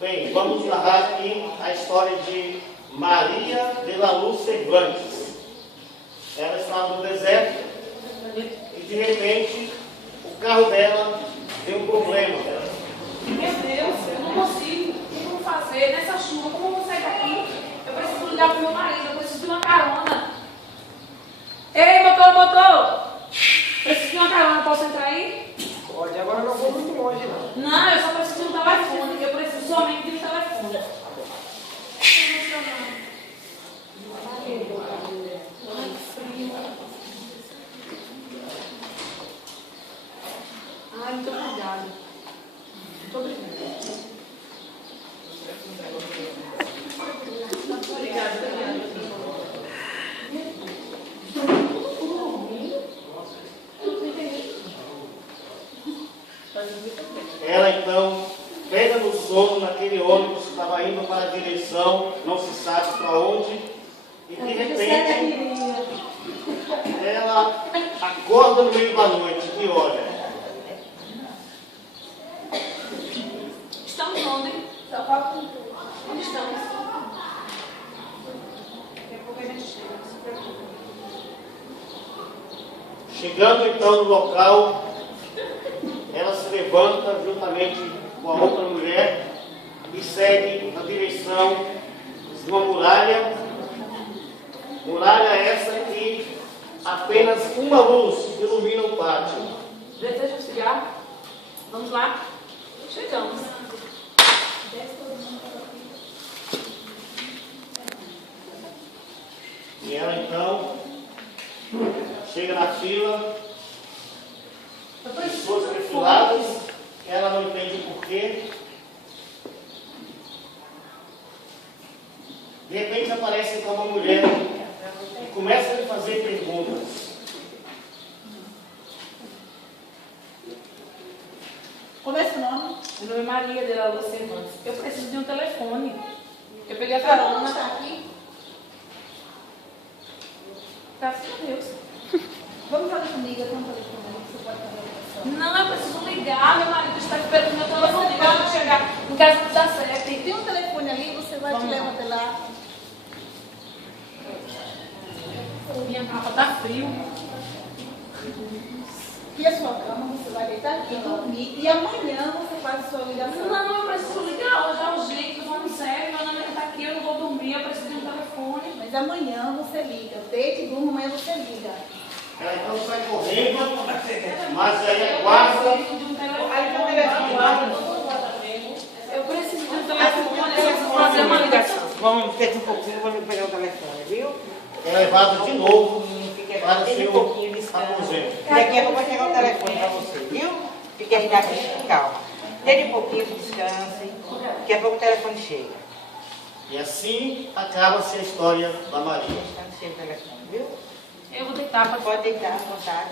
Bem, vamos narrar aqui a história de Maria de la Luz Cervantes. Ela estava no deserto e de repente o carro dela deu um problema. Meu Deus, eu não consigo. O que eu vou fazer nessa chuva? Como eu vou sair daqui? Eu preciso ligar para o meu marido, eu preciso de uma carona. Ei, motor! Preciso de uma carona, posso entrar aí? Pode, agora eu não vou muito longe, não. Não, eu só preciso de um telefone. Eu preciso somente de um telefone. Ai, muito obrigada. Muito obrigada. Ela então pega no sono naquele ônibus que estava indo para a direção, não se sabe para onde, e de repente ela acorda no meio da noite e olha. Estamos onde? Onde estamos? Daqui a pouco a gente chega, não se preocupe. Chegando então no local, ela se levanta juntamente com a outra mulher e segue na direção de uma muralha. Muralha essa que apenas uma luz ilumina o pátio. Deseja um cigarro? Vamos lá? Chegamos. E ela então chega na fila, pessoas perfiladas, ela não entende porquê. De repente aparece então uma mulher e começa a lhe fazer perguntas. Como é seu nome? Meu nome é Maria de la Luz Cervantes. Eu preciso de um telefone. Eu peguei a carona. Está aqui? Graças a Deus. Vamos falar comigo, eu tenho um telefone ali, você pode fazer a ligação. Não, eu preciso ligar. Meu marido está esperando meu telefone para chegar em casa do da sete. Tem um telefone ali, você vai te levar até lá. Minha capa está frio. E a sua cama, você vai deitar aqui, dormir. E amanhã você faz a sua ligação. Não, eu preciso ligar hoje. É urgente, eu não sério. Meu nome está aqui, eu não vou dormir. Eu preciso de um telefone. Mas amanhã você liga. Deite e durma, amanhã você liga. Ela então sai correndo, mas aí aguarda. Eu preciso de um telefone. Eu preciso de um telefone. Eu preciso fazer uma ligação. Vamos ter um pouquinho, vou pegar o telefone, viu? É levado de novo para o Tem um seu pouquinho de aposento. Daqui a pouco eu vou pegar o telefone para você, viu? Fique aí com calma. Dê um pouquinho, descanse. Daqui a pouco o telefone chega. E assim acaba-se a história da Maria. Descanse o telefone, viu? Eu vou deitar para Pode deitar à vontade.